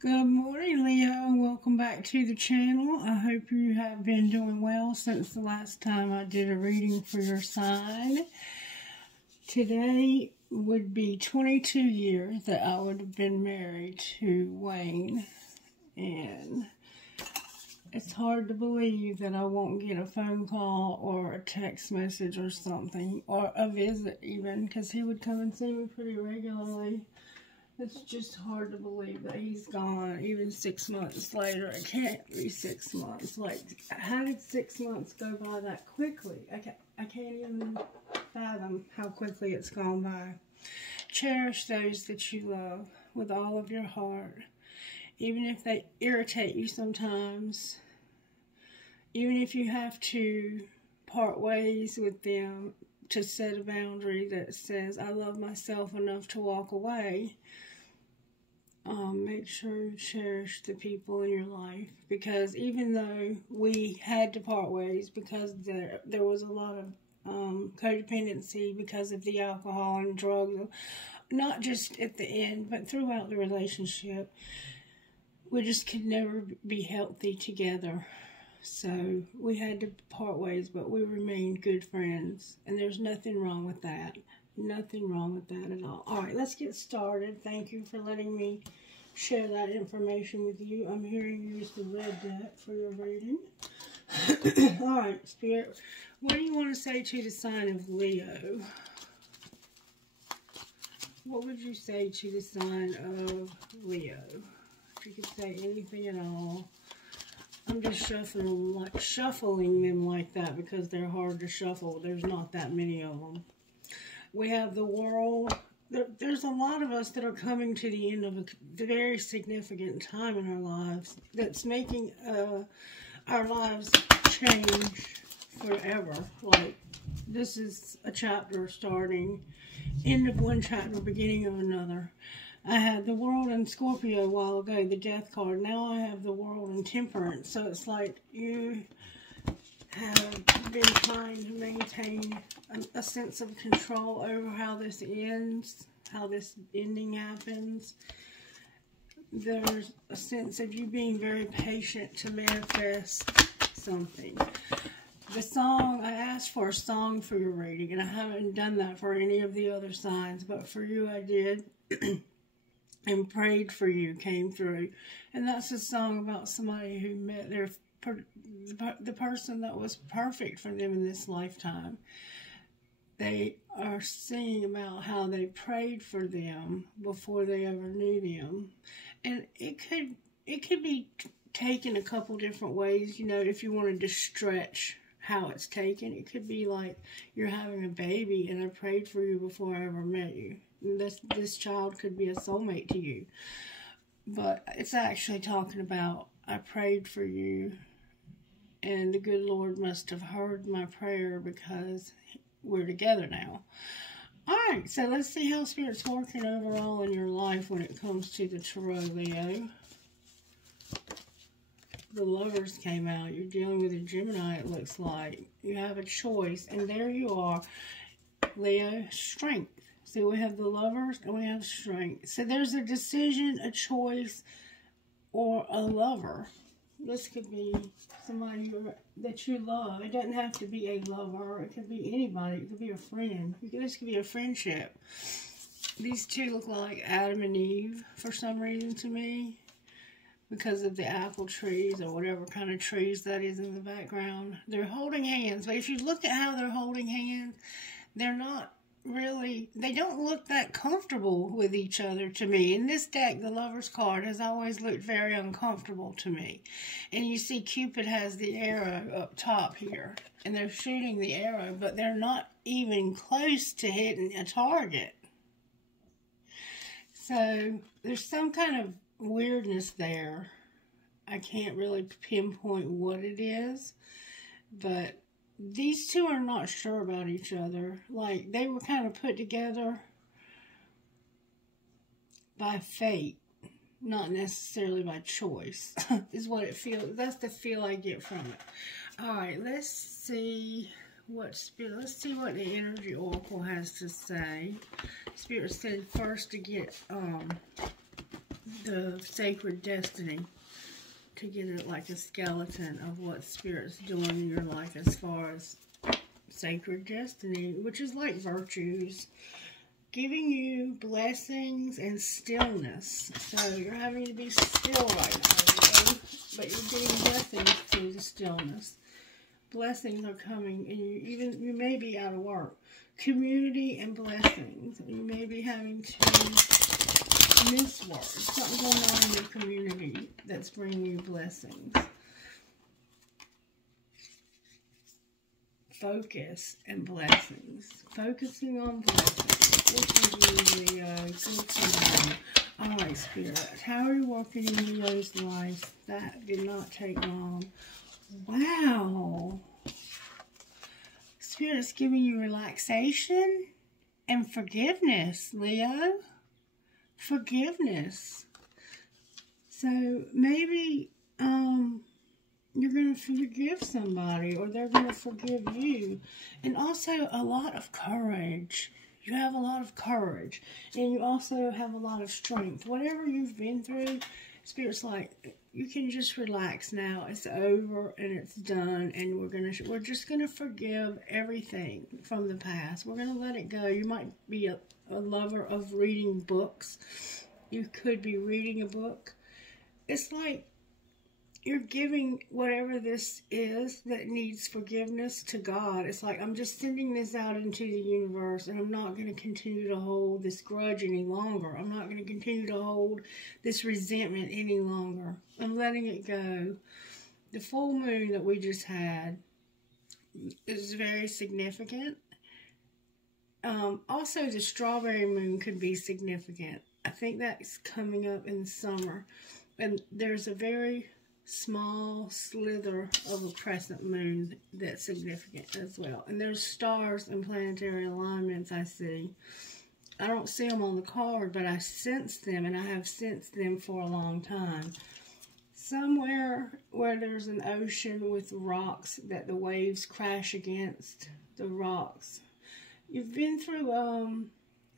Good morning, Leo, and welcome back to the channel. I hope you have been doing well since the last time I did a reading for your sign. Today would be 22 years that I would have been married to Wayne, and it's hard to believe that I won't get a phone call or a text message or something, or a visit even, because he would come and see me pretty regularly. It's just hard to believe that he's gone, even 6 months later. It can't be 6 months. Like, how did 6 months go by that quickly? I can't even fathom how quickly it's gone by. Cherish those that you love with all of your heart, even if they irritate you sometimes. Even if you have to part ways with them to set a boundary that says, I love myself enough to walk away. Make sure you cherish the people in your life, because even though we had to part ways because there was a lot of codependency because of the alcohol and drugs, not just at the end, but throughout the relationship, we just could never be healthy together. So we had to part ways, but we remained good friends, and there's nothing wrong with that. Nothing wrong with that at all. All right, let's get started. Thank you for letting me share that information with you. I'm here to use the red deck for your reading. All right, Spirit, what do you want to say to the sign of Leo? What would you say to the sign of Leo? If you could say anything at all. I'm just shuffling them like that because they're hard to shuffle. There's not that many of them. We have the World. There's a lot of us that are coming to the end of a very significant time in our lives that's making our lives change forever. Like, this is a chapter starting, end of one chapter, beginning of another. I had the World in Scorpio a while ago, the Death card. Now I have the World in Temperance. So it's like you have been trying to maintain a sense of control over how this ends, how this ending happens. There's a sense of you being very patient to manifest something. The song, I asked for a song for your reading, and I haven't done that for any of the other signs, but for you I did. And Prayed for You came through. And that's a song about somebody who met the person that was perfect for them in this lifetime. They are singing about how they prayed for them before they ever knew them. And it could be taken a couple different ways, you know, if you wanted to stretch how it's taken. It could be like, you're having a baby and I prayed for you before I ever met you. This child could be a soulmate to you. But it's actually talking about, I prayed for you, and the good Lord must have heard my prayer because we're together now. Alright, so let's see how Spirit's working overall in your life when it comes to the Tarot, Leo. The Lovers came out. You're dealing with a Gemini, it looks like. You have a choice, and there you are, Leo. Strength. So we have the Lovers and we have Strength. So there's a decision, a choice, or a lover. This could be somebody that you love. It doesn't have to be a lover. It could be anybody. It could be a friend. This could be a friendship. These two look like Adam and Eve for some reason to me, because of the apple trees or whatever kind of trees that is in the background. They're holding hands. But if you look at how they're holding hands, they're not really, they don't look that comfortable with each other to me. In this deck, the Lover's card has always looked very uncomfortable to me. And you see Cupid has the arrow up top here, and they're shooting the arrow, but they're not even close to hitting a target. So there's some kind of weirdness there. I can't really pinpoint what it is, but these two are not sure about each other. Like, they were kind of put together by fate, not necessarily by choice, is what it feels. That's the feel I get from it. All right, let's see what Spirit, let's see what the Energy Oracle has to say. Spirit said first to get the sacred destiny, to get it like a skeleton of what Spirit's doing in your life as far as sacred destiny, which is like virtues, giving you blessings and stillness. So you're having to be still right now, but you're getting blessings through the stillness. Blessings are coming, and you may be out of work. Community and blessings. You may be having to miss work. Something going on in your community that's bringing you blessings. Focus and blessings. Focusing on blessings. This is usually good to know. Alright, Spirit. How are you working in Leo's life? That did not take long. Wow. Spirit's giving you relaxation and forgiveness, Leo. Forgiveness. So maybe you're going to forgive somebody, or they're going to forgive you. And also a lot of courage. You have a lot of courage. And you also have a lot of strength. Whatever you've been through, Spirit's like, you can just relax now. It's over and it's done. And we're just going to forgive everything from the past. We're going to let it go. You might be a lover of reading books. You could be reading a book. It's like you're giving whatever this is that needs forgiveness to God. It's like, I'm just sending this out into the universe, and I'm not going to continue to hold this grudge any longer. I'm not going to continue to hold this resentment any longer. I'm letting it go. The full moon that we just had is very significant. Also, the strawberry moon could be significant. I think that's coming up in the summer. And there's a very small slither of a crescent moon that's significant as well. And there's stars and planetary alignments I see. I don't see them on the card, but I sense them, and I have sensed them for a long time. Somewhere where there's an ocean with rocks that the waves crash against the rocks. You've been through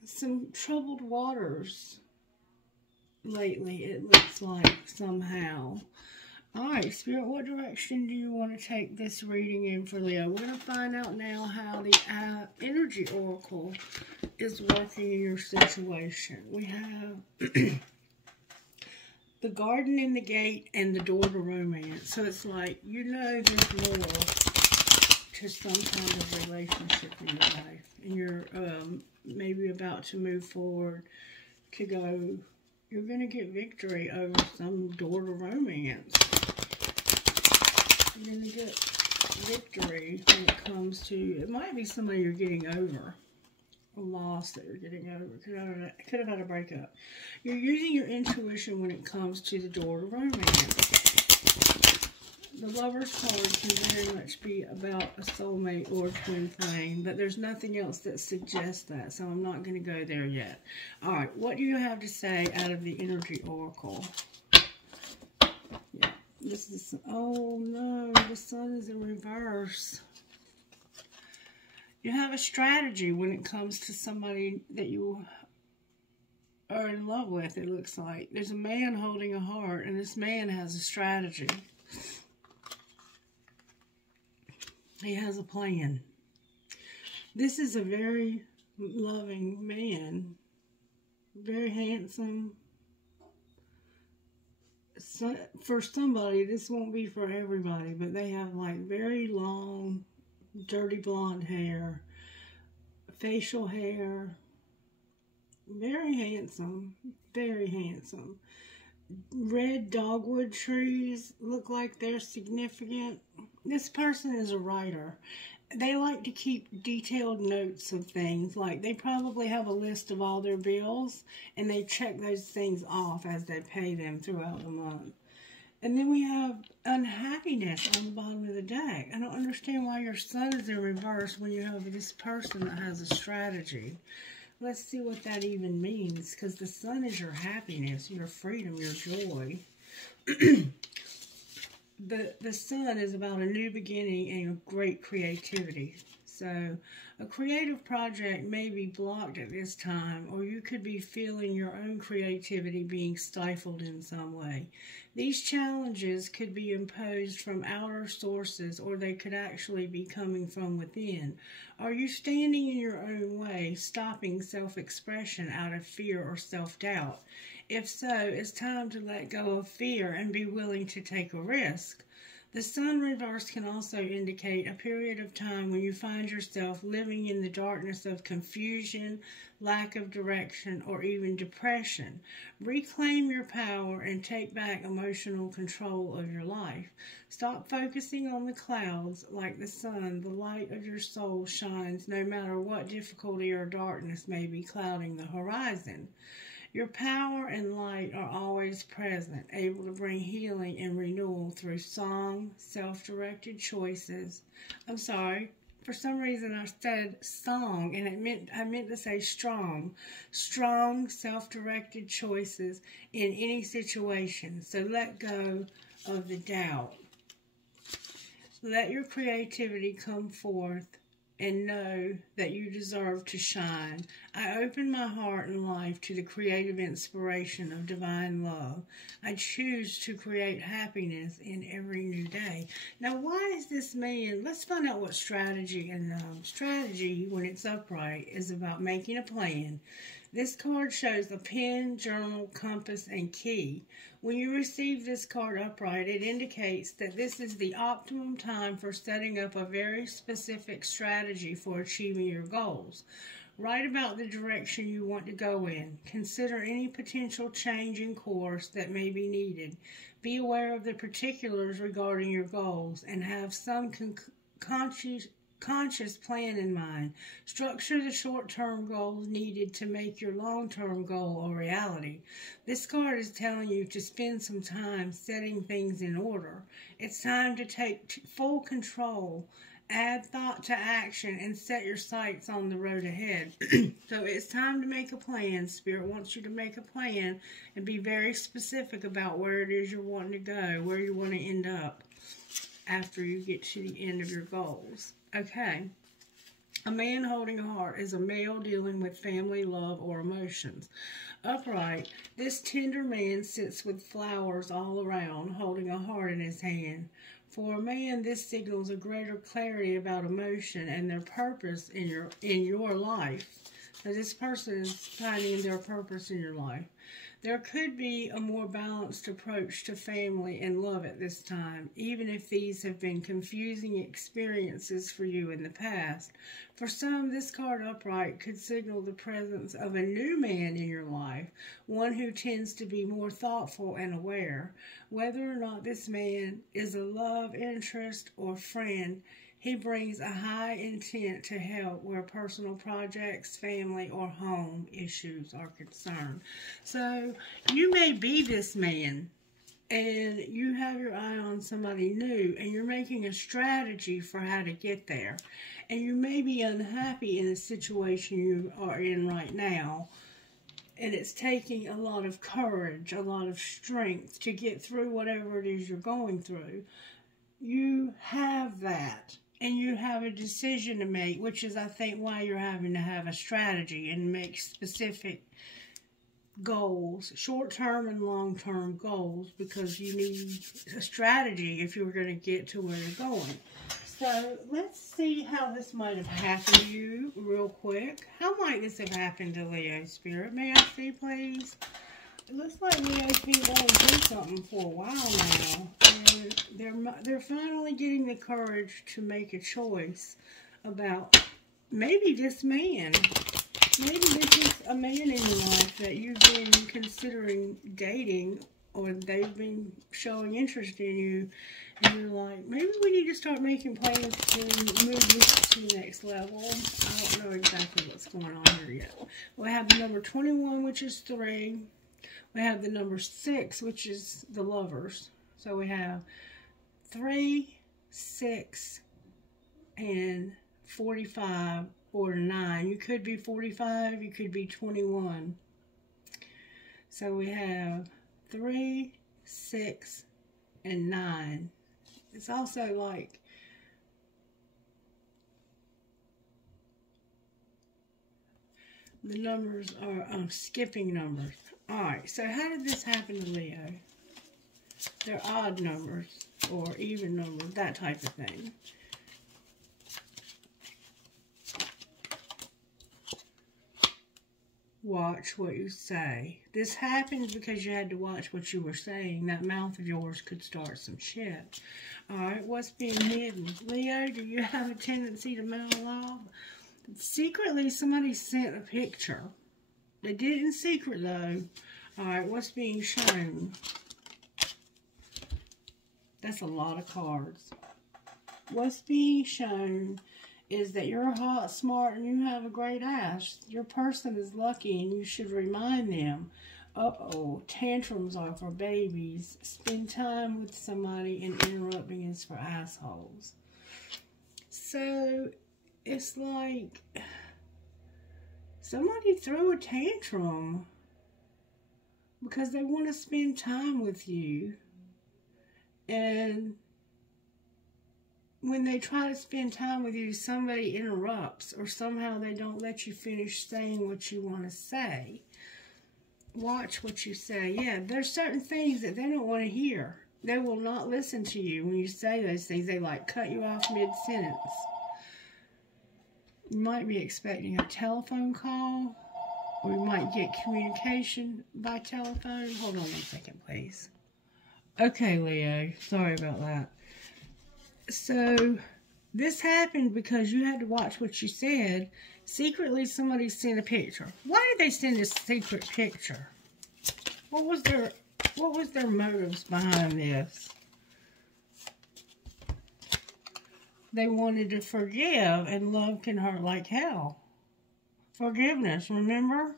some troubled waters lately, it looks like, somehow. Alright, Spirit, what direction do you want to take this reading in for Leo? We're going to find out now how the energy oracle is working in your situation. We have the garden and the gate and the door to romance. So it's like, you know, there's more to some kind of relationship in your life. And you're maybe about to move forward to go. You're going to get victory over some door to romance. You're going to get victory when it comes to, it might be somebody you're getting over. A loss that you're getting over. Could have had a breakup. You're using your intuition when it comes to the door to romance. The Lover's card can very much be about a soulmate or twin flame, but there's nothing else that suggests that, so I'm not going to go there yet. Alright, what do you have to say out of the energy oracle? Yeah, this is, oh no, the sun is in reverse. You have a strategy when it comes to somebody that you are in love with, it looks like. There's a man holding a heart, and this man has a strategy. He has a plan. This is a very loving man. Very handsome. So, for somebody, this won't be for everybody, but they have like very long, dirty blonde hair, facial hair. Very handsome. Very handsome. Red dogwood trees look like they're significant. This person is a writer. They like to keep detailed notes of things. Like, they probably have a list of all their bills, and they check those things off as they pay them throughout the month. And then we have unhappiness on the bottom of the deck. I don't understand why your sun is in reverse when you have this person that has a strategy. Let's see what that even means, because the sun is your happiness, your freedom, your joy. The sun is about a new beginning and great creativity. So a creative project may be blocked at this time, or you could be feeling your own creativity being stifled in some way. These challenges could be imposed from outer sources, or they could actually be coming from within. Are you standing in your own way, stopping self-expression out of fear or self-doubt? If so, it's time to let go of fear and be willing to take a risk. The sun reverse can also indicate a period of time when you find yourself living in the darkness of confusion, lack of direction, or even depression. Reclaim your power and take back emotional control of your life. Stop focusing on the clouds. Like the sun, the light of your soul shines no matter what difficulty or darkness may be clouding the horizon. Your power and light are always present, able to bring healing and renewal through song, self-directed choices. I'm sorry, for some reason I said song, and I meant to say strong. Strong, self-directed choices in any situation. So let go of the doubt. Let your creativity come forth and know that you deserve to shine. I open my heart and life to the creative inspiration of divine love. I choose to create happiness in every new day. Now, why is this man? Let's find out what strategy. And strategy, when it's upright, is about making a plan. This card shows a pen, journal, compass, and key. When you receive this card upright, it indicates that this is the optimum time for setting up a very specific strategy for achieving your goals. Write about the direction you want to go in. Consider any potential change in course that may be needed. Be aware of the particulars regarding your goals and have some conscious plan in mind. Structure the short-term goals needed to make your long-term goal a reality. This card is telling you to spend some time setting things in order. It's time to take full control, add thought to action, and set your sights on the road ahead. So it's time to make a plan. Spirit wants you to make a plan and be very specific about where it is you're wanting to go, where you want to end up after you get to the end of your goals. Okay. A man holding a heart is a male dealing with family, love, or emotions. Upright, this tender man sits with flowers all around, holding a heart in his hand. For a man, this signals a greater clarity about emotion and their purpose in your life. So this person is finding their purpose in your life. There could be a more balanced approach to family and love at this time, even if these have been confusing experiences for you in the past. For some, this card upright could signal the presence of a new man in your life, one who tends to be more thoughtful and aware. Whether or not this man is a love interest or friend, he brings a high intent to help where personal projects, family, or home issues are concerned. So you may be this man and you have your eye on somebody new and you're making a strategy for how to get there. And you may be unhappy in the situation you are in right now. And it's taking a lot of courage, a lot of strength to get through whatever it is you're going through. You have that. And you have a decision to make, which is, I think, why you're having to have a strategy and make specific goals, short-term and long-term goals, because you need a strategy if you're going to get to where you're going. So let's see how this might have happened to you real quick. How might this have happened to Leo, Spirit? May I see, please? It looks like Leo's been going to do something for a while now. And they're finally getting the courage to make a choice about maybe this man. Maybe this is a man in your life that you've been considering dating, or they've been showing interest in you. And you're like, maybe we need to start making plans to move this to the next level. I don't know exactly what's going on here yet. We have the number 21, which is 3. We have the number 6, which is the lovers. So we have 3, 6, and 45, or 9. You could be 45, you could be 21. So we have 3, 6, and 9. It's also like The numbers are skipping numbers. Alright, so how did this happen to Leo? They're odd numbers or even numbers, that type of thing. Watch what you say. This happens because you had to watch what you were saying. That mouth of yours could start some shit. Alright, what's being hidden? Leo, do you have a tendency to mouth off? Secretly, somebody sent a picture. They did it in secret, though. Alright, what's being shown? That's a lot of cards. What's being shown is that you're hot, smart, and you have a great ass. Your person is lucky, and you should remind them. Uh-oh, tantrums are for babies. Spend time with somebody, and interrupting is for assholes. So, it's like somebody threw a tantrum because they want to spend time with you. And when they try to spend time with you, somebody interrupts, or somehow they don't let you finish saying what you want to say. Watch what you say. Yeah, there's certain things that they don't want to hear. They will not listen to you when you say those things. They like cut you off mid-sentence. You might be expecting a telephone call, or you might get communication by telephone. Hold on 1 second, please. Okay, Leo, sorry about that. So, this happened because you had to watch what you said. Secretly, somebody sent a picture. Why did they send a secret picture? What was their motives behind this? They wanted to forgive, and love can hurt like hell. Forgiveness, remember?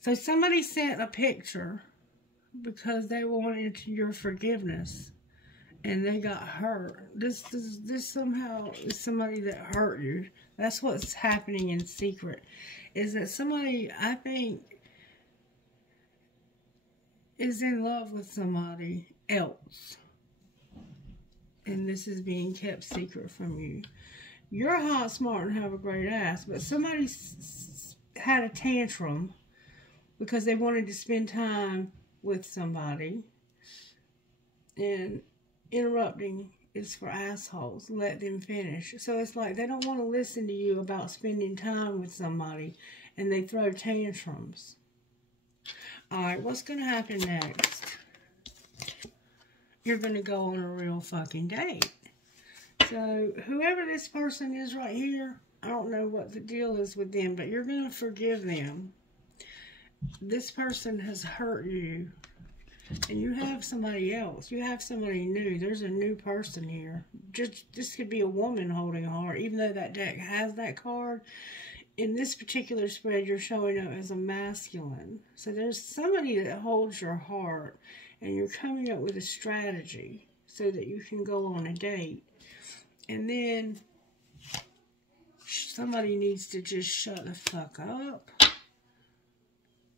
So somebody sent a picture because they wanted your forgiveness. And they got hurt. This somehow is somebody that hurt you. That's what's happening in secret. Is that somebody, I think, is in love with somebody else. And this is being kept secret from you. You're hot, smart, and have a great ass. But somebody had a tantrum because they wanted to spend time with somebody. And interrupting is for assholes. Let them finish. So it's like they don't want to listen to you about spending time with somebody, and they throw tantrums. Alright, what's going to happen next? You're going to go on a real fucking date. So whoever this person is right here, I don't know what the deal is with them, but you're going to forgive them. This person has hurt you. And you have somebody else. You have somebody new. There's a new person here. This could be a woman holding a heart. Even though that deck has that card, in this particular spread, you're showing up as a masculine. So there's somebody that holds your heart, and you're coming up with a strategy so that you can go on a date. And then somebody needs to just shut the fuck up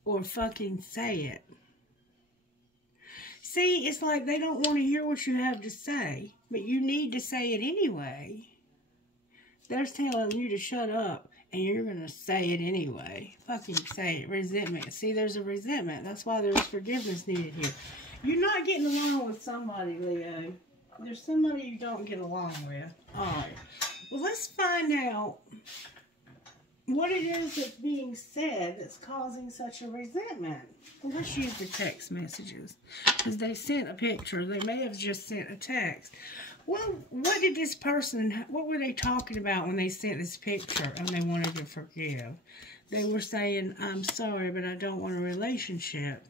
or fucking say it. See, it's like they don't want to hear what you have to say, but you need to say it anyway. They're telling you to shut up, and you're going to say it anyway. Fucking say it. Resentment. See, there's a resentment. That's why there's forgiveness needed here. You're not getting along with somebody, Leo. There's somebody you don't get along with. Alright. Well, let's find out what it is that's being said that's causing such a resentment. Well, let's use the text messages. Because they sent a picture. They may have just sent a text. Well, what did this person, what were they talking about when they sent this picture and they wanted to forgive? They were saying, I'm sorry, but I don't want a relationship.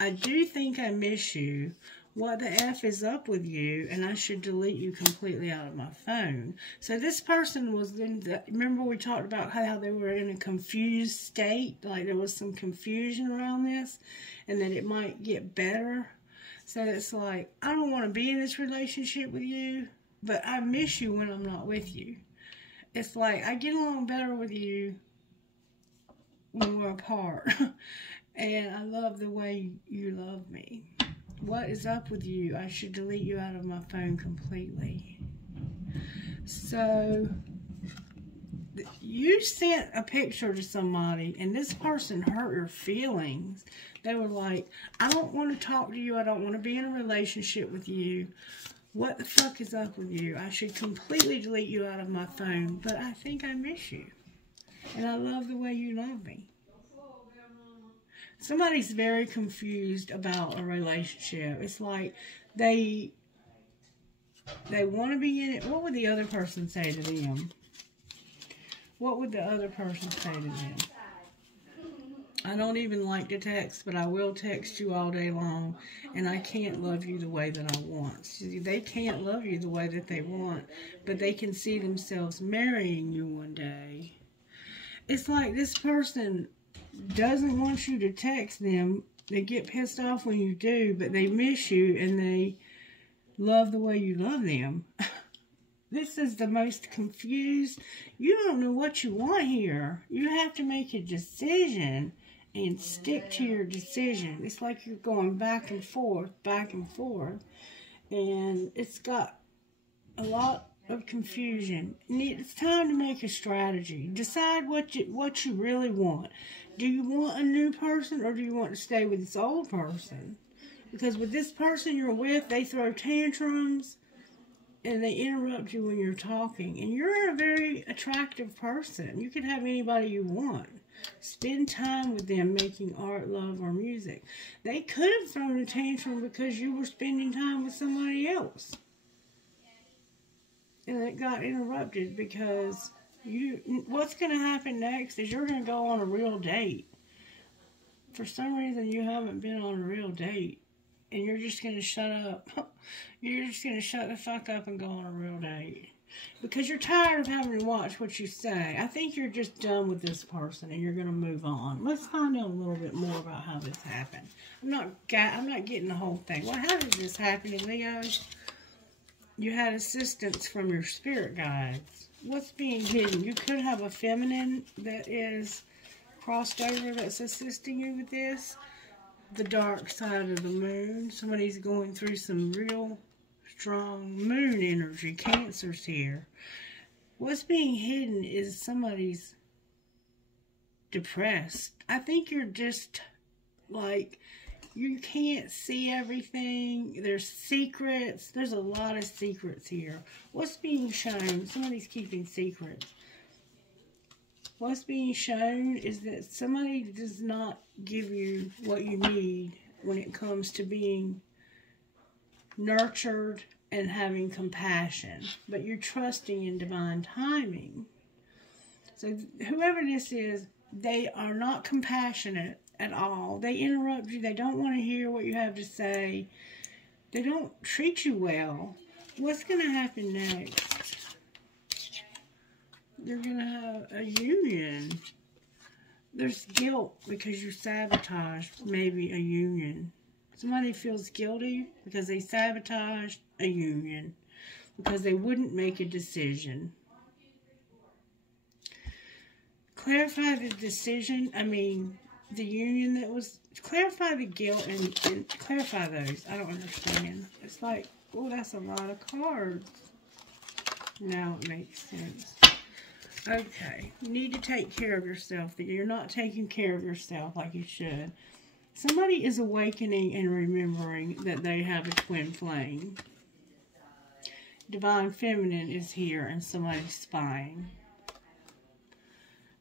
I do think I miss you. What the F is up with you? And I should delete you completely out of my phone. So this person was in the, remember we talked about how they were in a confused state? Like there was some confusion around this. And that it might get better. So it's like, I don't want to be in this relationship with you. But I miss you when I'm not with you. It's like, I get along better with you when we're apart. And I love the way you love me. What is up with you? I should delete you out of my phone completely. So, you sent a picture to somebody and this person hurt your feelings. They were like, I don't want to talk to you. I don't want to be in a relationship with you. What the fuck is up with you? I should completely delete you out of my phone, but I think I miss you. And I love the way you love me. Somebody's very confused about a relationship. It's like they want to be in it. What would the other person say to them? What would the other person say to them? I don't even like to text, but I will text you all day long, and I can't love you the way that I want. See, they can't love you the way that they want, but they can see themselves marrying you one day. It's like this person doesn't want you to text them. They get pissed off when you do, but they miss you, and they love the way you love them. This is the most confused. You don't know what you want here. You have to make a decision and stick to your decision. It's like you're going back and forth, and it's got a lot of confusion. It's time to make a strategy. Decide what you really want. Do you want a new person, or do you want to stay with this old person? Because with this person you're with, they throw tantrums and they interrupt you when you're talking. And you're a very attractive person. You can have anybody you want. Spend time with them making art, love, or music. They could have thrown a tantrum because you were spending time with somebody else. And it got interrupted because what's going to happen next is you're going to go on a real date. For some reason, you haven't been on a real date. And you're just going to shut up. You're just going to shut the fuck up and go on a real date. Because you're tired of having to watch what you say. I think you're just done with this person and you're going to move on. Let's find out a little bit more about how this happened. I'm not getting the whole thing. Well, how did this happen, Leo? You had assistance from your spirit guides. What's being hidden? You could have a feminine that is crossed over that's assisting you with this. The dark side of the moon. Somebody's going through some real strong moon energy. Cancer's here. What's being hidden is somebody's depressed. I think you're just like, you can't see everything. There's secrets. There's a lot of secrets here. What's being shown? Somebody's keeping secrets. What's being shown is that somebody does not give you what you need when it comes to being nurtured and having compassion. But you're trusting in divine timing. So whoever this is, they are not compassionate at all. They interrupt you. They don't want to hear what you have to say. They don't treat you well. What's going to happen next? You're going to have a union. There's guilt because you sabotaged maybe a union. Somebody feels guilty because they sabotaged a union. Because they wouldn't make a decision. Clarify the decision. The union that was... Clarify the guilt and clarify those. I don't understand. It's like, oh, that's a lot of cards. Now it makes sense. Okay, you need to take care of yourself. That you're not taking care of yourself like you should. Somebody is awakening and remembering that they have a twin flame. Divine Feminine is here and somebody's spying.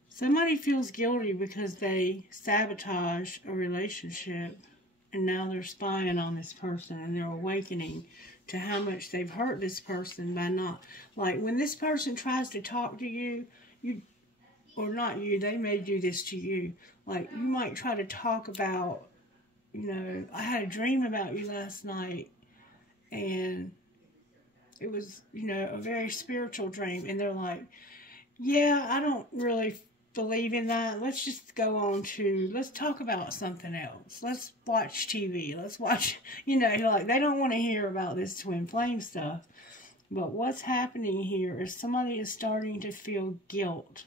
Somebody feels guilty because they sabotage a relationship and now they're spying on this person and they're awakening to how much they've hurt this person by not... Like, when this person tries to talk to you, or not you, they may do this to you. Like, you might try to talk about, I had a dream about you last night, and it was, a very spiritual dream, and they're like, yeah, I don't really believe in that. Let's just go on to, let's talk about something else. Let's watch TV. Let's watch, like, they don't want to hear about this twin flame stuff. But what's happening here is somebody is starting to feel guilt.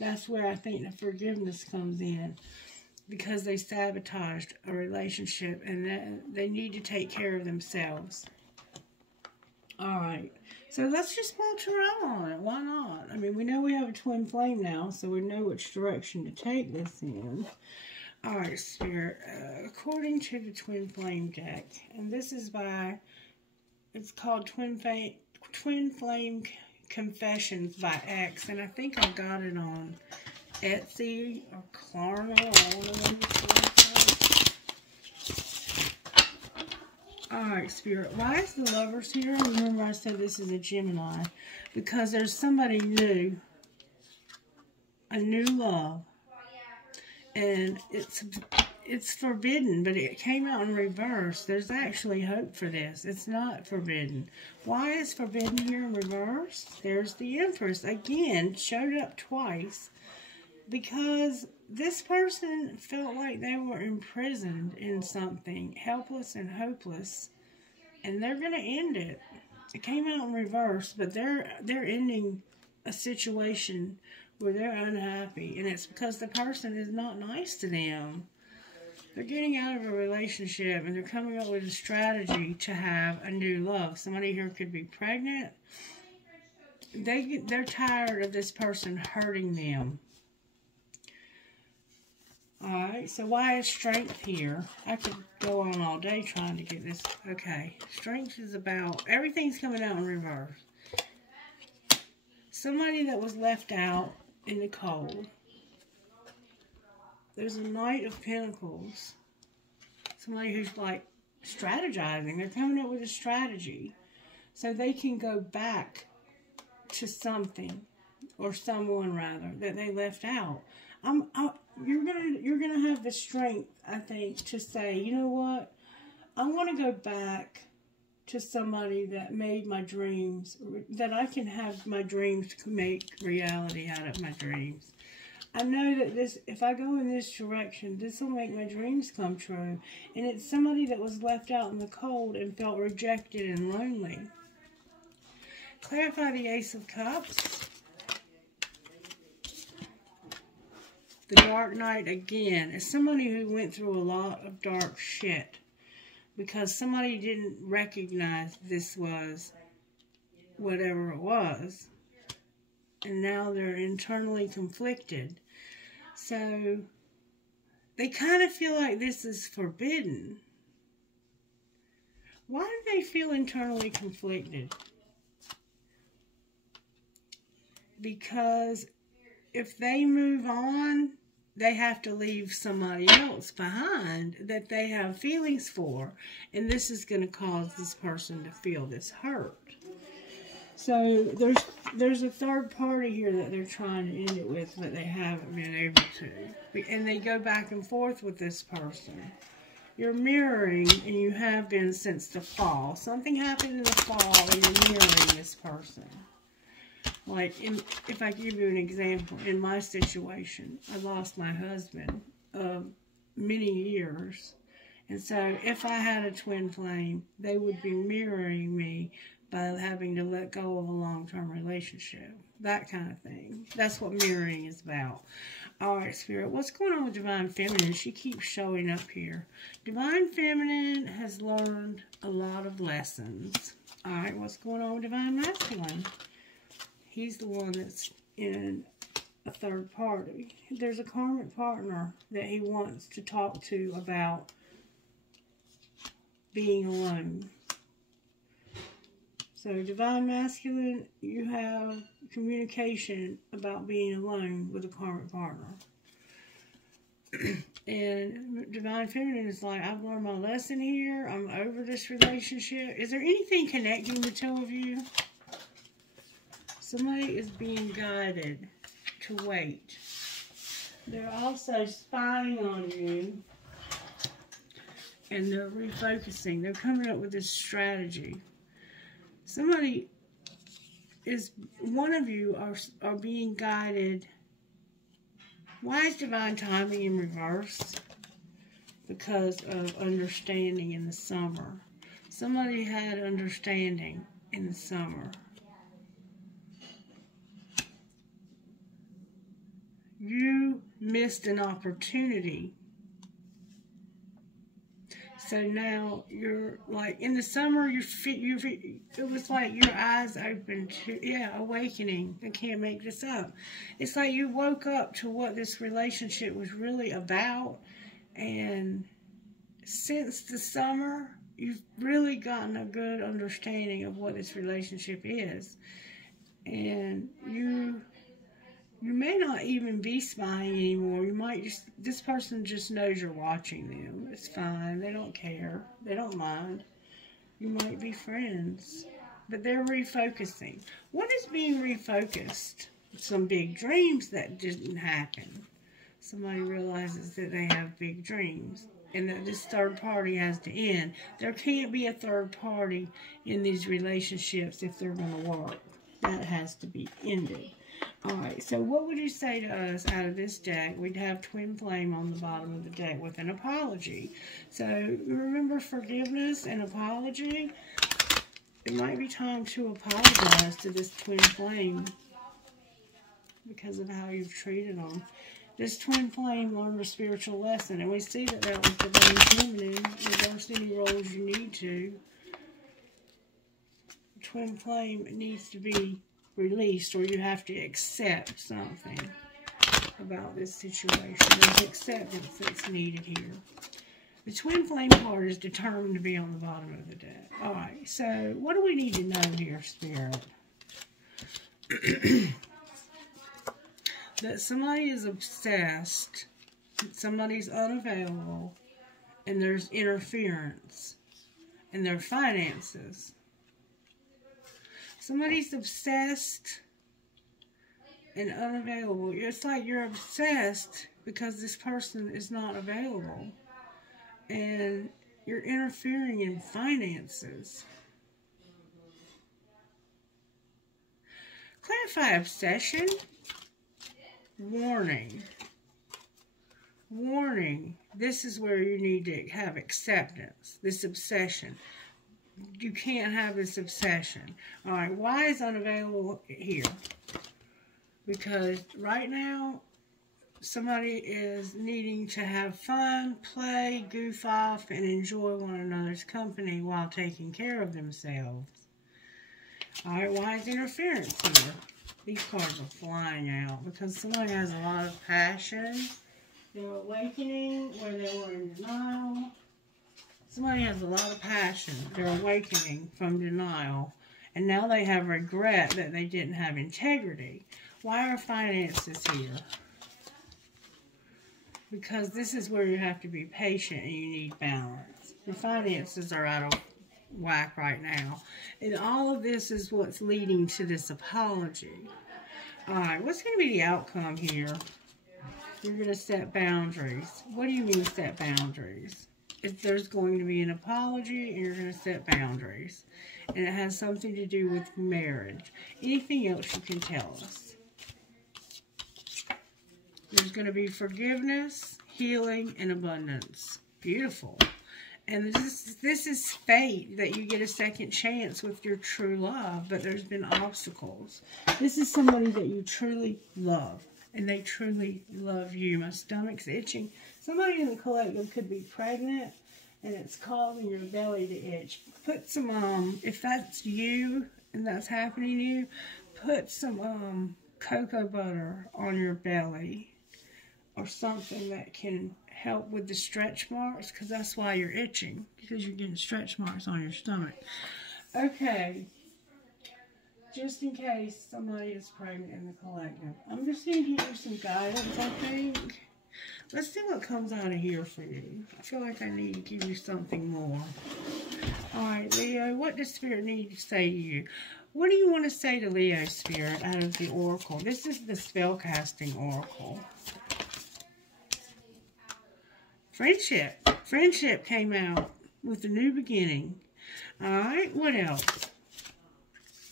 That's where I think the forgiveness comes in. Because they sabotaged a relationship and they need to take care of themselves. Alright. So let's just pull tarot on it. Why not? We know we have a twin flame now, so we know which direction to take this in. Alright, Spirit, according to the twin flame deck, and this is by, it's called Twin Flame Confessions by X, and I think I got it on Etsy or Klarna or one of those. Alright, Spirit, why is the Lovers here? Remember I said this is a Gemini. Because there's somebody new. A new love. And it's forbidden, but it came out in reverse. There's actually hope for this. It's not forbidden. Why is forbidden here in reverse? There's the Empress. Again, showed up twice. Because this person felt like they were imprisoned in something, helpless and hopeless, and they're going to end it. It came out in reverse, but they're ending a situation where they're unhappy, and it's because the person is not nice to them. They're getting out of a relationship, and they're coming up with a strategy to have a new love. Somebody here could be pregnant. They're tired of this person hurting them. Alright, so why is Strength here? I could go on all day trying to get this. Okay, Strength is about, everything's coming out in reverse. Somebody that was left out in the cold. There's a Knight of Pentacles. Somebody who's like strategizing. They're coming up with a strategy so they can go back to something, or someone rather, that they left out. You're gonna have the strength, I think, to say, you know what, I want to go back to somebody that made my dreams, that I can have my dreams make reality out of my dreams. I know that this, if I go in this direction, this will make my dreams come true. And it's somebody that was left out in the cold and felt rejected and lonely. Clarify the Ace of Cups. The Dark Knight, again, is somebody who went through a lot of dark shit. Because somebody didn't recognize this was whatever it was. And now they're internally conflicted. So, they kind of feel like this is forbidden. Why do they feel internally conflicted? Because if they move on, they have to leave somebody else behind that they have feelings for. And this is going to cause this person to feel this hurt. So there's a third party here that they're trying to end it with, but they haven't been able to. And they go back and forth with this person. You're mirroring, and you have been since the fall. Something happened in the fall, and you're mirroring this person. Like, if I give you an example, in my situation, I lost my husband of many years. And so, if I had a twin flame, they would be mirroring me by having to let go of a long-term relationship. That kind of thing. That's what mirroring is about. Alright, Spirit, what's going on with Divine Feminine? She keeps showing up here. Divine Feminine has learned a lot of lessons. Alright, what's going on with Divine Masculine? He's the one that's in a third party. There's a karmic partner that he wants to talk to about being alone. So, Divine Masculine, you have communication about being alone with a karmic partner. And Divine Feminine is like, I've learned my lesson here. I'm over this relationship. Is there anything connecting the two of you? Somebody is being guided to wait. They're also spying on you. And they're refocusing. They're coming up with this strategy. Somebody is, one of you are being guided. Why is Divine Timing in reverse? Because of understanding in the summer. Somebody had understanding in the summer. You missed an opportunity. So now you're like, in the summer, it was like your eyes opened to, yeah, awakening. I can't make this up. It's like you woke up to what this relationship was really about. And since the summer, you've really gotten a good understanding of what this relationship is. And you may not even be spying anymore. You might just, this person just knows you're watching them. It's fine. They don't care. They don't mind. You might be friends. But they're refocusing. What is being refocused? Some big dreams that didn't happen. Somebody realizes that they have big dreams. And that this third party has to end. There can't be a third party in these relationships if they're going to work. That has to be ended. Alright, so what would you say to us out of this deck? We'd have Twin Flame on the bottom of the deck with an apology. So, remember forgiveness and apology? It might be time to apologize to this Twin Flame because of how you've treated them. This Twin Flame learned a spiritual lesson, and we see that that was Divine Feminine. Reverse any roles you need to. Twin Flame needs to be released, or you have to accept something about this situation. There's acceptance that's needed here. The Twin Flame card is determined to be on the bottom of the deck. Alright, so what do we need to know here, Spirit? That somebody is obsessed, somebody's unavailable, and there's interference in their finances. Somebody's obsessed and unavailable. It's like you're obsessed because this person is not available. And you're interfering in finances. Clarify obsession. Warning. Warning. This is where you need to have acceptance. This obsession. You can't have this obsession. Alright, why is unavailable here? Because right now, somebody is needing to have fun, play, goof off, and enjoy one another's company while taking care of themselves. Alright, why is interference here? These cards are flying out because somebody has a lot of passion. They're awakening where they were in denial. Somebody has a lot of passion. They're awakening from denial. And now they have regret that they didn't have integrity. Why are finances here? Because this is where you have to be patient and you need balance. Your finances are out of whack right now. And all of this is what's leading to this apology. Alright, what's going to be the outcome here? You're going to set boundaries. What do you mean set boundaries? If there's going to be an apology and you're going to set boundaries. And it has something to do with marriage. Anything else you can tell us? There's going to be forgiveness, healing, and abundance. Beautiful. And this is fate, that you get a second chance with your true love, but there's been obstacles. This is somebody that you truly love, and they truly love you. My stomach's itching. Somebody in the collective could be pregnant, and it's causing your belly to itch. Put some, if that's you, and that's happening to you, put some cocoa butter on your belly, or something that can help with the stretch marks, because that's why you're itching, because you're getting stretch marks on your stomach. Okay, just in case somebody is pregnant in the collective, I'm just going to give you some guidance, I think. Let's see what comes out of here for you. I feel like I need to give you something more. Alright, Leo, what does Spirit need to say to you? What do you want to say to Leo, Spirit, out of the Oracle? This is the spellcasting Oracle. Friendship. Friendship came out with a new beginning. Alright, what else?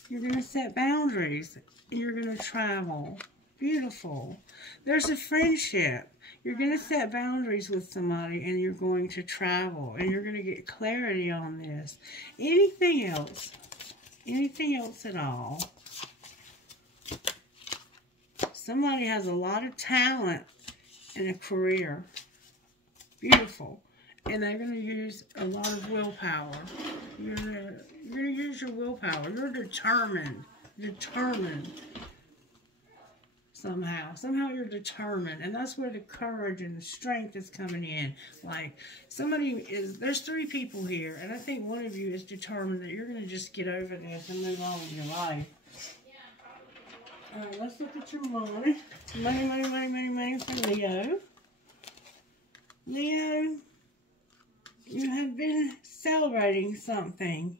You're going to set boundaries. You're going to travel. Beautiful. There's a friendship. You're going to set boundaries with somebody and you're going to travel. And you're going to get clarity on this. Anything else? Anything else at all? Somebody has a lot of talent and a career. Beautiful. and they're going to use a lot of willpower. You're going to use your willpower. You're determined. Somehow you're determined, and that's where the courage and the strength is coming in. Like, there's 3 people here, and I think one of you is determined that you're going to just get over this and move on with your life. All right, let's look at your money. Money for Leo. Leo, you have been celebrating something,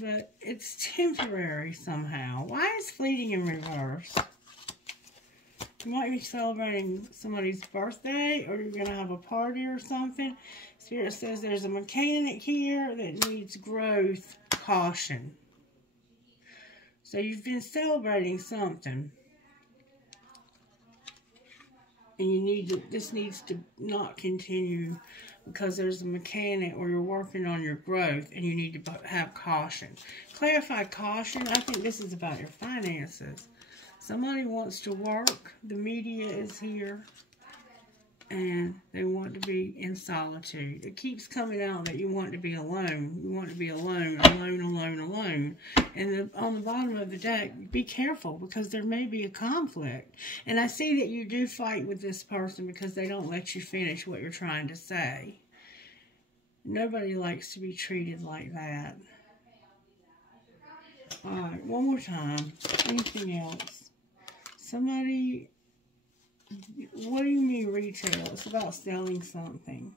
but it's temporary somehow. Why is fleeting in reverse? You might be celebrating somebody's birthday, or you're going to have a party or something. Spirit says there's a mechanic here that needs growth, caution. So you've been celebrating something. And this needs to not continue because there's a mechanic or you're working on your growth and you need to have caution. Clarify caution. I think this is about your finances. Somebody wants to work. The media is here. And they want to be in solitude. It keeps coming out that you want to be alone. You want to be alone. And on the bottom of the deck, be careful because there may be a conflict. And I see that you do fight with this person because they don't let you finish what you're trying to say. Nobody likes to be treated like that. Alright, one more time. Anything else? Somebody... What do you mean retail? It's about selling something.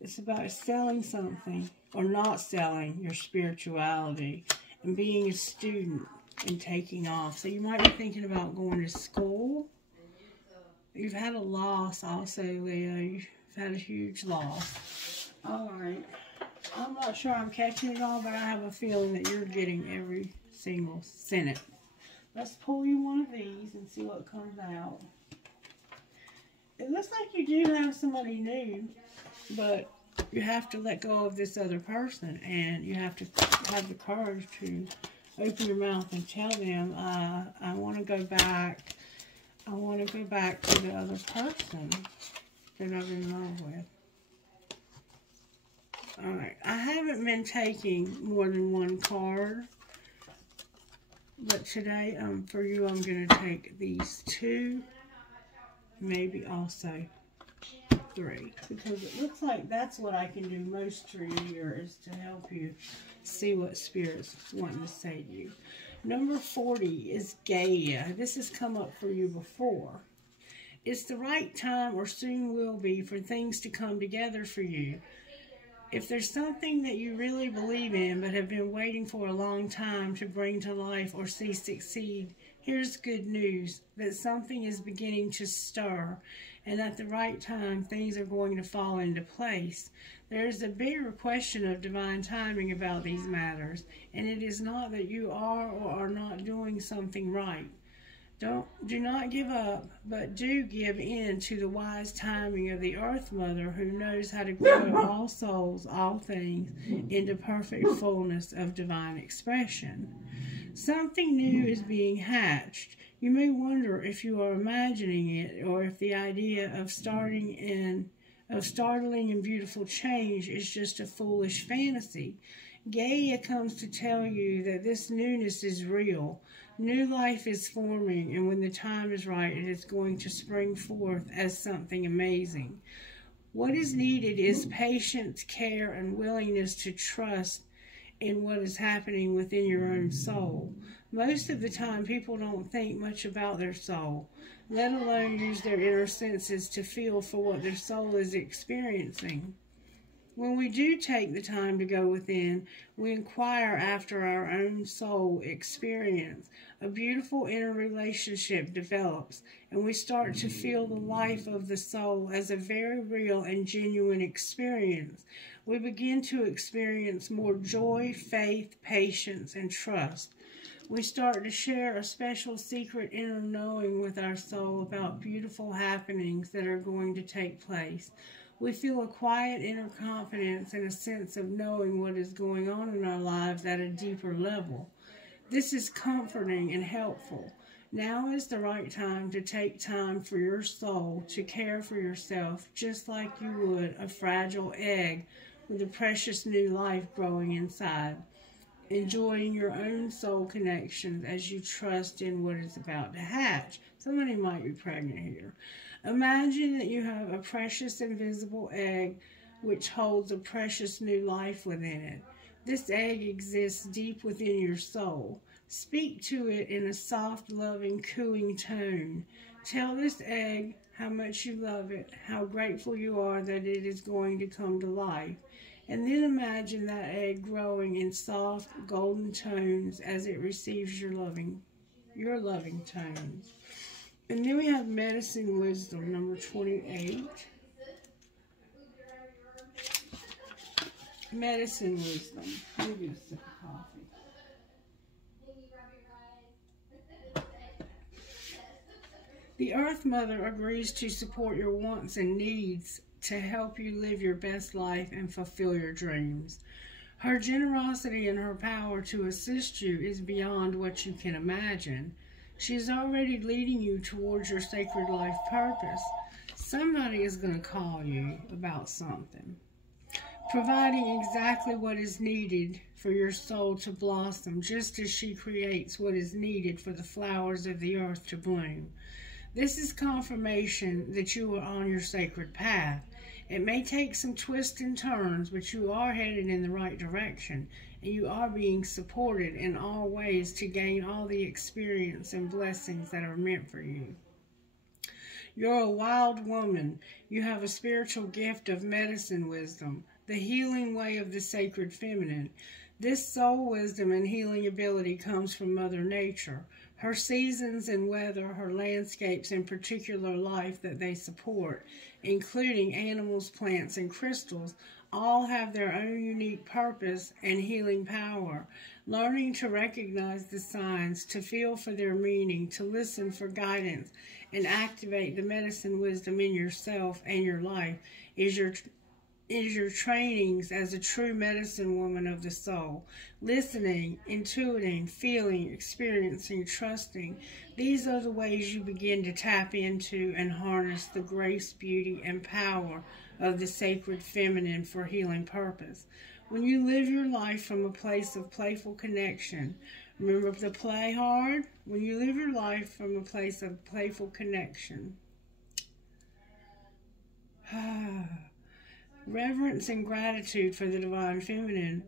It's about selling something or not selling your spirituality and being a student and taking off. So you might be thinking about going to school. You've had a loss also, Leo. You've had a huge loss. Alright. I'm not sure I'm catching it all, but I have a feeling that you're getting every single sentence. Let's pull you one of these and see what comes out. It looks like you do have somebody new, but you have to let go of this other person, and you have to have the courage to open your mouth and tell them, I want to go back. I want to go back to the other person that I'm in love with. Alright, I haven't been taking more than one card, but today, for you, I'm going to take these 2. Maybe also 3, because it looks like that's what I can do most for you here is to help you see what Spirit's wanting to say to you. Number 40 is Gaia. This has come up for you before. It's the right time, or soon will be, for things to come together for you. If there's something that you really believe in but have been waiting for a long time to bring to life or see succeed, here's good news that something is beginning to stir, and at the right time things are going to fall into place. There is a bigger question of divine timing about these matters, and it is not that you are or are not doing something right. Do not give up, but do give in to the wise timing of the Earth Mother, who knows how to grow all souls, all things, into perfect fullness of divine expression. Something new is being hatched. You may wonder if you are imagining it, or if the idea of startling and beautiful change is just a foolish fantasy. Gaia comes to tell you that this newness is real. New life is forming, and when the time is right, it is going to spring forth as something amazing. What is needed is patience, care, and willingness to trust in what is happening within your own soul. Most of the time, people don't think much about their soul, let alone use their inner senses to feel for what their soul is experiencing. When we do take the time to go within, we inquire after our own soul experience. A beautiful inner relationship develops, and we start to feel the life of the soul as a very real and genuine experience. We begin to experience more joy, faith, patience, and trust. We start to share a special secret inner knowing with our soul about beautiful happenings that are going to take place. We feel a quiet inner confidence and a sense of knowing what is going on in our lives at a deeper level. This is comforting and helpful. Now is the right time to take time for your soul, to care for yourself, just like you would a fragile egg with a precious new life growing inside. Enjoying your own soul connections as you trust in what is about to hatch. Somebody might be pregnant here. Imagine that you have a precious invisible egg which holds a precious new life within it. This egg exists deep within your soul. Speak to it in a soft, loving, cooing tone. Tell this egg how much you love it, how grateful you are that it is going to come to life. And then imagine that egg growing in soft, golden tones as it receives your loving tones. And then we have Medicine Wisdom, number 28. Medicine Wisdom. Let me get a sip of coffee. The Earth Mother agrees to support your wants and needs to help you live your best life and fulfill your dreams. Her generosity and her power to assist you is beyond what you can imagine. She is already leading you towards your sacred life purpose. Somebody is going to call you about something, providing exactly what is needed for your soul to blossom, just as she creates what is needed for the flowers of the earth to bloom. This is confirmation that you are on your sacred path. It may take some twists and turns, but you are headed in the right direction, and you are being supported in all ways to gain all the experience and blessings that are meant for you. You're a wild woman. You have a spiritual gift of medicine wisdom, the healing way of the sacred feminine. This soul wisdom and healing ability comes from Mother Nature. Her seasons and weather, her landscapes and particular life that they support, including animals, plants, and crystals, all have their own unique purpose and healing power. Learning to recognize the signs, to feel for their meaning, to listen for guidance, and activate the medicine wisdom in yourself and your life is your trainings as a true medicine woman of the soul. Listening, intuiting, feeling, experiencing, trusting. These are the ways you begin to tap into and harness the grace, beauty, and power of the sacred feminine for healing purpose. When you live your life from a place of playful connection, remember to play hard. When you live your life from a place of playful connection, reverence and gratitude for the divine feminine,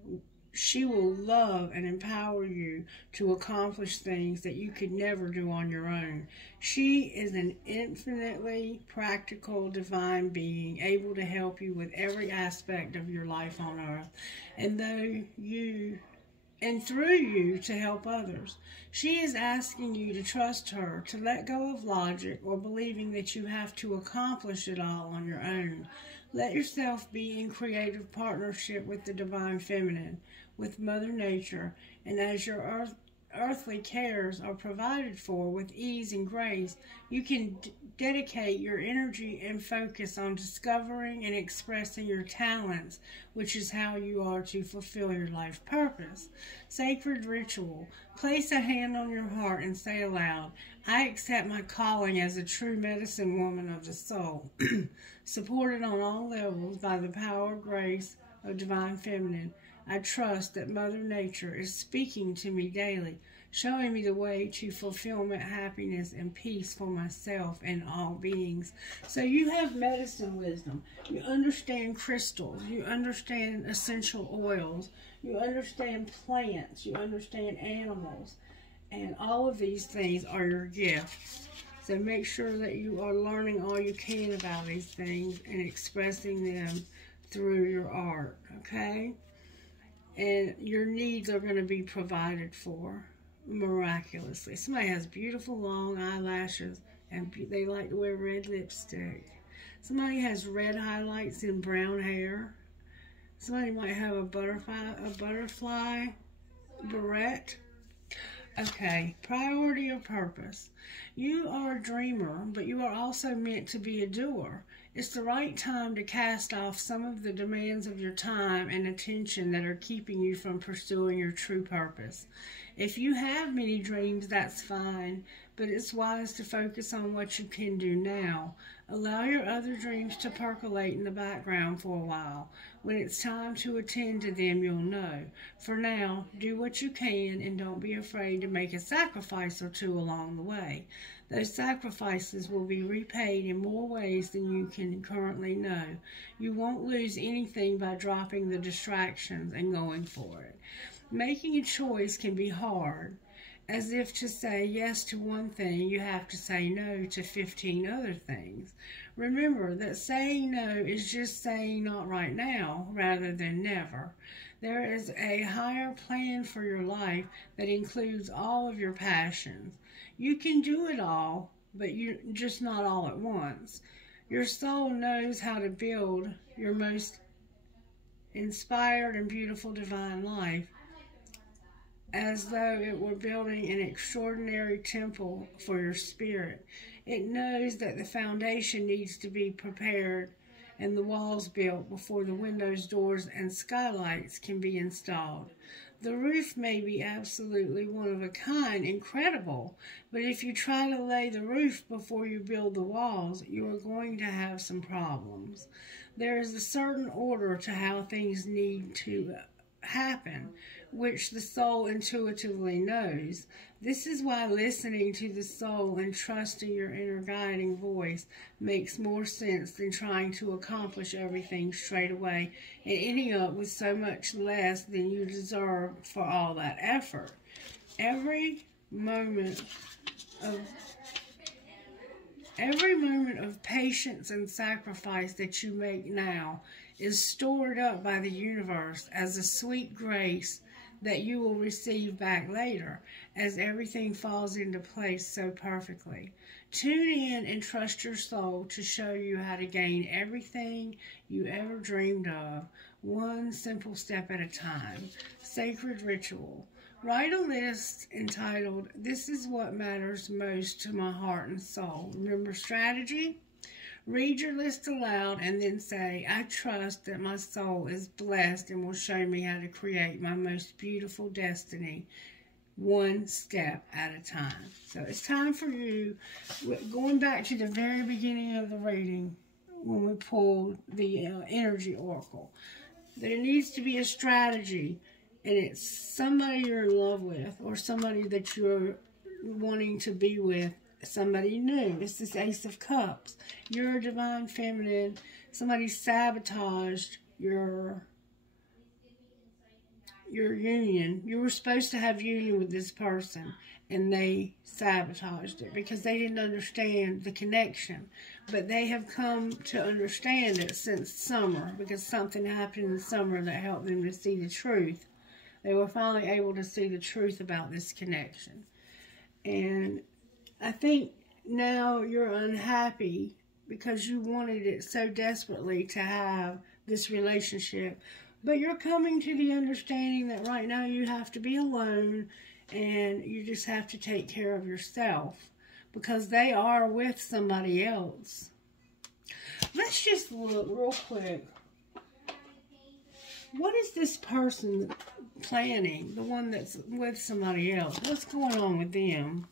she will love and empower you to accomplish things that you could never do on your own. She is an infinitely practical divine being, able to help you with every aspect of your life on earth, and through you to help others. She is asking you to trust her, to let go of logic or believing that you have to accomplish it all on your own. Let yourself be in creative partnership with the divine feminine, with Mother Nature, and as your earthly cares are provided for with ease and grace, you can dedicate your energy and focus on discovering and expressing your talents, which is how you are to fulfill your life purpose. Sacred ritual. Place a hand on your heart and say aloud, I accept my calling as a true medicine woman of the soul, supported on all levels by the power, grace of divine feminine. I trust that Mother Nature is speaking to me daily, showing me the way to fulfillment, happiness, and peace for myself and all beings. So you have medicine wisdom. You understand crystals. You understand essential oils. You understand plants. You understand animals. And all of these things are your gifts. So make sure that you are learning all you can about these things and expressing them through your art, okay? And your needs are going to be provided for miraculously. Somebody has beautiful long eyelashes and they like to wear red lipstick. Somebody has red highlights and brown hair. Somebody might have a butterfly barrette. Okay, priority or purpose. You are a dreamer, but you are also meant to be a doer. It's the right time to cast off some of the demands of your time and attention that are keeping you from pursuing your true purpose. If you have many dreams, that's fine, but it's wise to focus on what you can do now. Allow your other dreams to percolate in the background for a while. When it's time to attend to them, you'll know. For now, do what you can and don't be afraid to make a sacrifice or two along the way. Those sacrifices will be repaid in more ways than you can currently know. You won't lose anything by dropping the distractions and going for it. Making a choice can be hard. As if to say yes to one thing, you have to say no to 15 other things. Remember that saying no is just saying not right now rather than never. There is a higher plan for your life that includes all of your passions. You can do it all, but just not all at once. Your soul knows how to build your most inspired and beautiful divine life, as though it were building an extraordinary temple for your spirit. It knows that the foundation needs to be prepared and the walls built before the windows, doors, and skylights can be installed. The roof may be absolutely one of a kind, incredible, but if you try to lay the roof before you build the walls, you are going to have some problems. There is a certain order to how things need to happen, which the soul intuitively knows. This is why listening to the soul and trusting your inner guiding voice makes more sense than trying to accomplish everything straight away and ending up with so much less than you deserve for all that effort. Every moment of patience and sacrifice that you make now is stored up by the universe as a sweet grace that you will receive back later, as everything falls into place so perfectly. Tune in and trust your soul to show you how to gain everything you ever dreamed of, one simple step at a time. Sacred ritual. Write a list entitled, "This is what matters most to my heart and soul." Remember strategy? Read your list aloud and then say, "I trust that my soul is blessed and will show me how to create my most beautiful destiny, one step at a time." So it's time for you, going back to the very beginning of the reading when we pulled the energy oracle. There needs to be a strategy, and it's somebody you're in love with or somebody that you're wanting to be with. Somebody new. It's this Ace of Cups. You're a divine feminine. Somebody sabotaged your union. You were supposed to have union with this person, and they sabotaged it because they didn't understand the connection. But they have come to understand it since summer, because something happened in the summer that helped them to see the truth. They were finally able to see the truth about this connection. And I think now you're unhappy because you wanted it so desperately to have this relationship. But you're coming to the understanding that right now you have to be alone and you just have to take care of yourself because they are with somebody else. Let's just look real quick. What is this person planning? The one that's with somebody else. What's going on with them?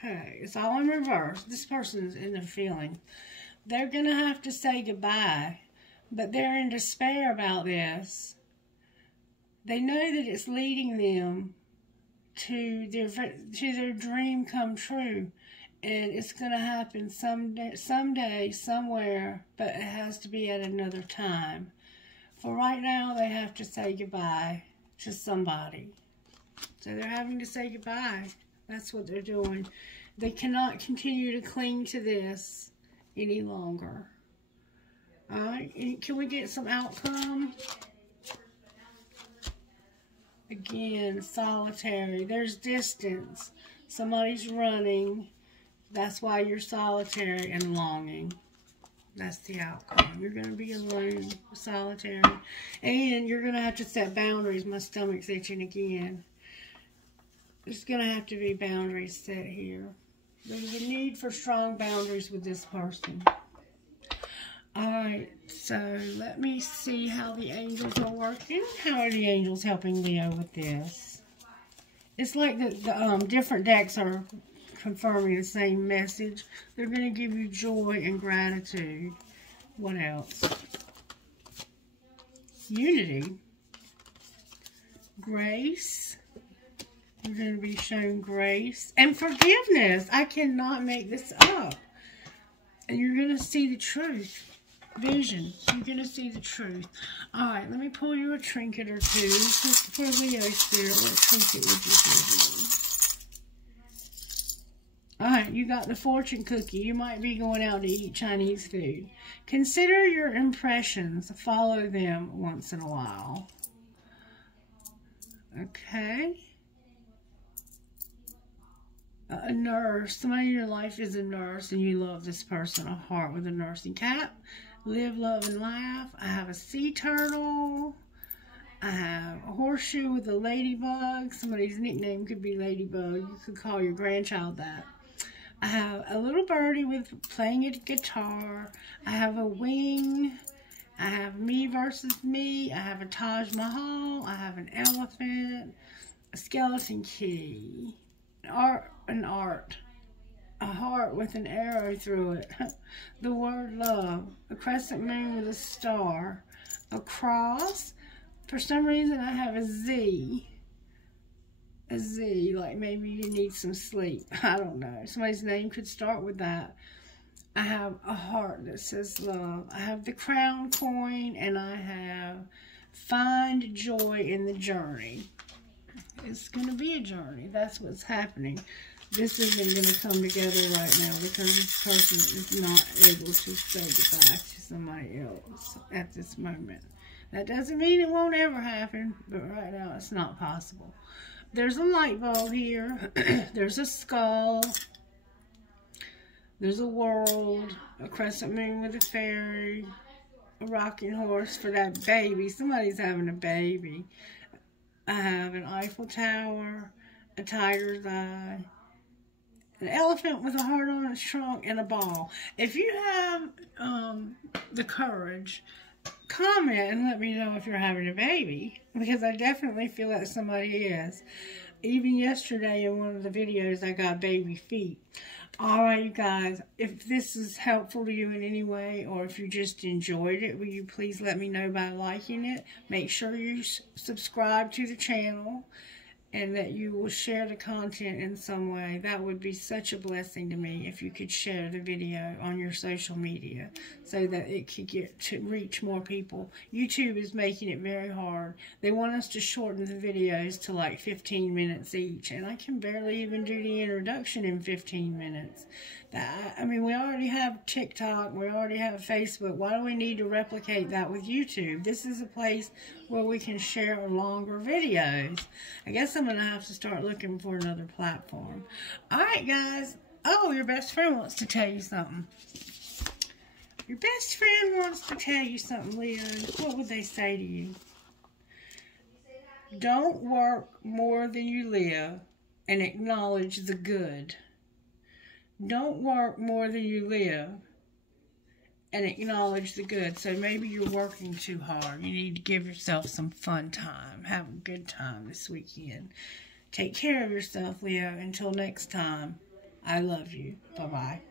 Okay, it's all in reverse. This person's in the feeling. They're going to have to say goodbye, but they're in despair about this. They know that it's leading them to their dream come true, and it's going to happen someday, somewhere, but it has to be at another time. For right now, they have to say goodbye to somebody. So they're having to say goodbye. That's what they're doing. They cannot continue to cling to this any longer. All right, can we get some outcome? Again, solitary. There's distance. Somebody's running. That's why you're solitary and longing. That's the outcome. You're going to be alone, solitary. And you're going to have to set boundaries. My stomach's itching again. There's going to have to be boundaries set here. There's a need for strong boundaries with this person. Alright, so let me see how the angels are working. How are the angels helping Leo with this? It's like the different decks are confirming the same message. They're going to give you joy and gratitude. What else? Unity. Grace. You're going to be shown grace. And forgiveness. I cannot make this up. And you're going to see the truth. Vision. You're going to see the truth. Alright, let me pull you a trinket or two. For Leo Spirit, what trinket would you give me? Alright, you got the fortune cookie. You might be going out to eat Chinese food. Consider your impressions. Follow them once in a while. Okay. A nurse. Somebody in your life is a nurse and you love this person. A heart with a nursing cap. Live, love, and laugh. I have a sea turtle. I have a horseshoe with a ladybug. Somebody's nickname could be Ladybug. You could call your grandchild that. I have a little birdie with playing a guitar. I have a wing. I have me versus me. I have a Taj Mahal. I have an elephant. A skeleton key. An art. A heart with an arrow through it. The word love. A crescent moon with a star. A cross. For some reason I have a Z. A Z, like maybe you need some sleep. I don't know. Somebody's name could start with that. I have a heart that says love. I have the crown coin, and I have find joy in the journey. It's going to be a journey. That's what's happening. This isn't going to come together right now because this person is not able to say goodbye to somebody else at this moment. That doesn't mean it won't ever happen, but right now it's not possible. There's a light bulb here. There's a skull. There's a world. A crescent moon with a fairy. A rocking horse for that baby. Somebody's having a baby. I have an Eiffel Tower. A tiger's eye. An elephant with a heart on its trunk and a ball. If you have the courage, comment and let me know if you're having a baby, because I definitely feel like somebody is. Even yesterday in one of the videos I got baby feet. Alright you guys, if this is helpful to you in any way, or if you just enjoyed it, will you please let me know by liking it. Make sure you subscribe to the channel and that you will share the content in some way. That would be such a blessing to me if you could share the video on your social media so that it could get to reach more people. YouTube is making it very hard. They want us to shorten the videos to like 15 minutes each, and I can barely even do the introduction in 15 minutes. I mean, we already have TikTok, we already have Facebook. Why do we need to replicate that with YouTube? This is a place where we can share longer videos. I guess I'm going to have to start looking for another platform. Alright guys. Oh, your best friend wants to tell you something. Your best friend wants to tell you something, Leo. What would they say to you? Don't work more than you live and acknowledge the good. Don't work more than you live and acknowledge the good. So maybe you're working too hard. You need to give yourself some fun time. Have a good time this weekend. Take care of yourself, Leo. Until next time, I love you. Bye-bye.